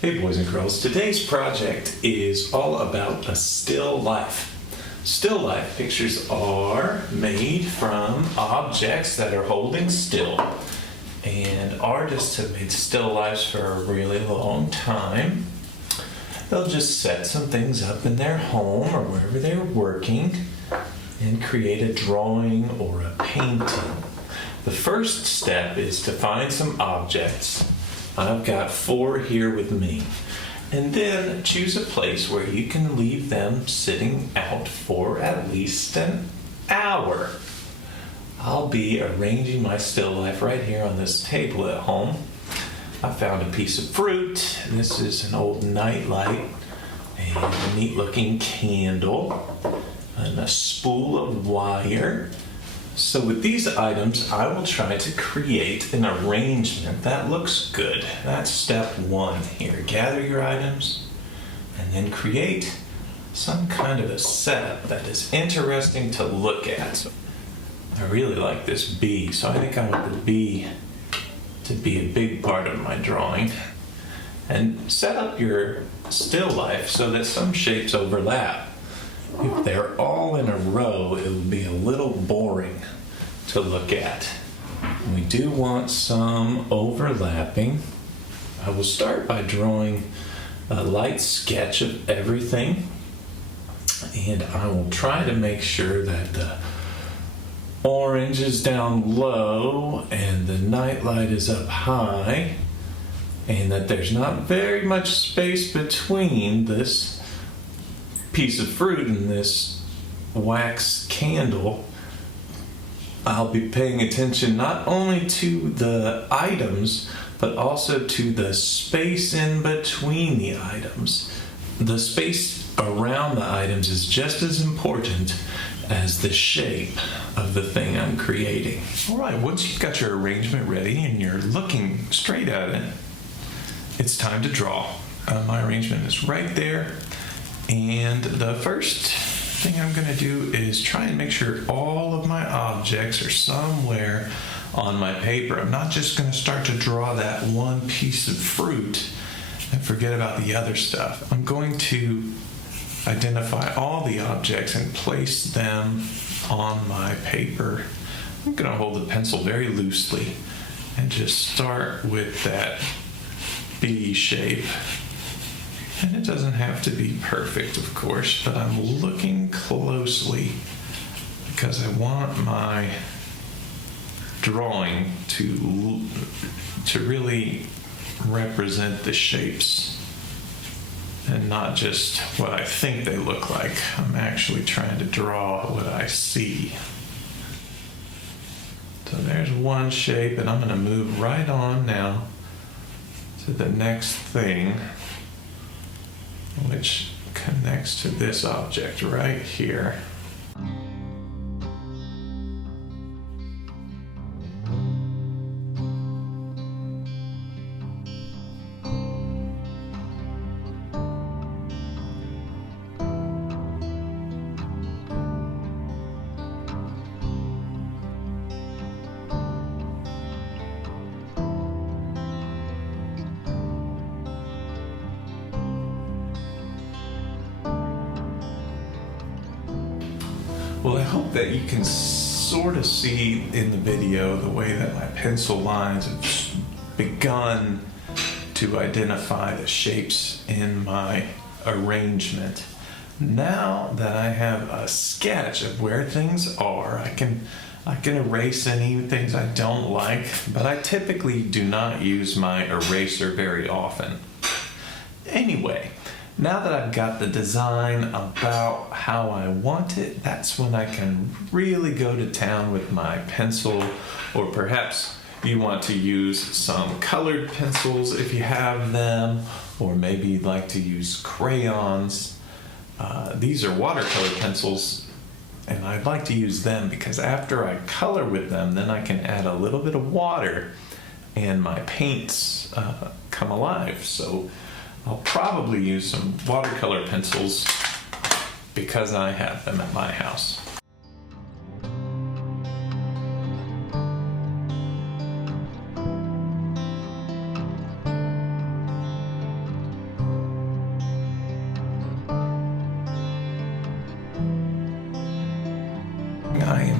Hey boys and girls, today's project is all about a still life. Still life pictures are made from objects that are holding still. And artists have made still lifes for a really long time. They'll just set some things up in their home or wherever they're working and create a drawing or a painting. The first step is to find some objects. I've got 4 here with me. And then choose a place where you can leave them sitting out for at least an hour. I'll be arranging my still life right here on this table at home. I found a piece of fruit. This is an old nightlight and a neat looking candle and a spool of wire. So with these items, I will try to create an arrangement that looks good. That's step 1 here. Gather your items and then create some kind of a setup that is interesting to look at. So I really like this bee, so I think I want the bee to be a big part of my drawing. And set up your still life so that some shapes overlap. If they're all in a row, it would be a little boring to look at. We do want some overlapping. I will start by drawing a light sketch of everything, and I will try to make sure that the orange is down low and the nightlight is up high, and that there's not very much space between this piece of fruit and this wax candle. I'll be paying attention not only to the items, but also to the space in between the items. The space around the items is just as important as the shape of the thing I'm creating. All right, once you've got your arrangement ready and you're looking straight at it, it's time to draw. My arrangement is right there. And the first thing I'm going to do is try and make sure all of my objects are somewhere on my paper. I'm not just going to start to draw that one piece of fruit and forget about the other stuff. I'm going to identify all the objects and place them on my paper. I'm going to hold the pencil very loosely and just start with that B shape. And it doesn't have to be perfect, of course, but I'm looking closely because I want my drawing to really represent the shapes and not just what I think they look like. I'm actually trying to draw what I see. So there's one shape, and I'm going to move right on now to the next thing, which connects to this object right here. Well, I hope that you can sort of see in the video the way that my pencil lines have begun to identify the shapes in my arrangement. Now that I have a sketch of where things are, I can erase any things I don't like, but I typically do not use my eraser very often. Anyway, now that I've got the design about how I want it, that's when I can really go to town with my pencil, or perhaps you want to use some colored pencils if you have them, or maybe you'd like to use crayons. These are watercolor pencils, and I'd like to use them because after I color with them, then I can add a little bit of water and my paints come alive. So I'll probably use some watercolor pencils because I have them at my house.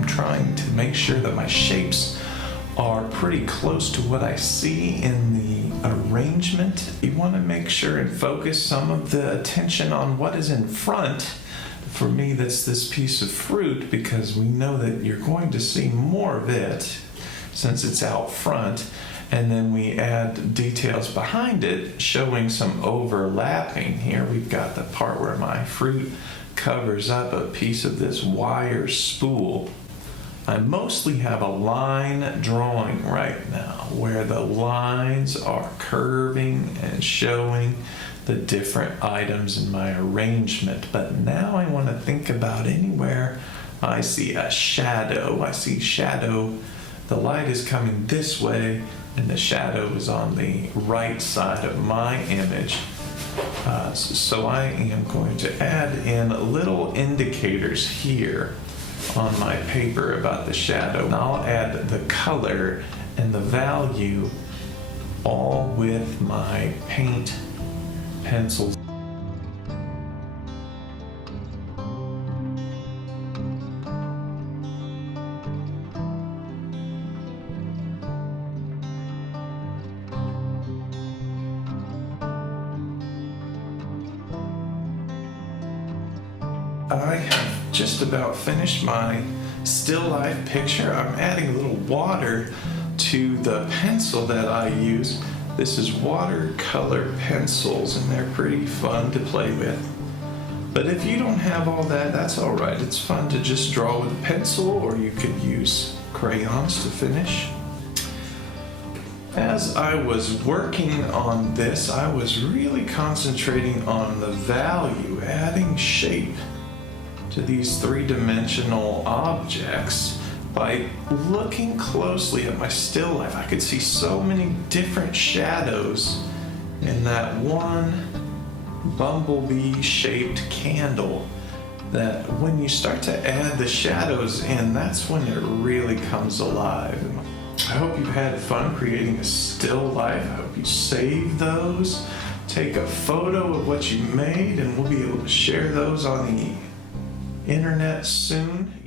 I'm trying to make sure that my shapes are pretty close to what I see in the arrangement. You want to make sure and focus some of the attention on what is in front. For me, that's this piece of fruit, because we know that you're going to see more of it since it's out front. And then we add details behind it showing some overlapping. Here we've got the part where my fruit covers up a piece of this wire spool. I mostly have a line drawing right now where the lines are curving and showing the different items in my arrangement. But now I want to think about anywhere I see a shadow. I see shadow. The light is coming this way and the shadow is on the right side of my image. So I am going to add in little indicators here on my paper about the shadow. And I'll add the color and the value all with my paint pencils. I have just about finished my still life picture. I'm adding a little water to the pencil that I use. This is watercolor pencils, and they're pretty fun to play with. But if you don't have all that, that's all right. It's fun to just draw with a pencil, or you could use crayons to finish. As I was working on this, I was really concentrating on the value, adding shape to these three-dimensional objects. By looking closely at my still life, I could see so many different shadows in that one bumblebee-shaped candle that when you start to add the shadows in, that's when it really comes alive. I hope you've had fun creating a still life. I hope you save those, take a photo of what you made, and we'll be able to share those on the internet soon.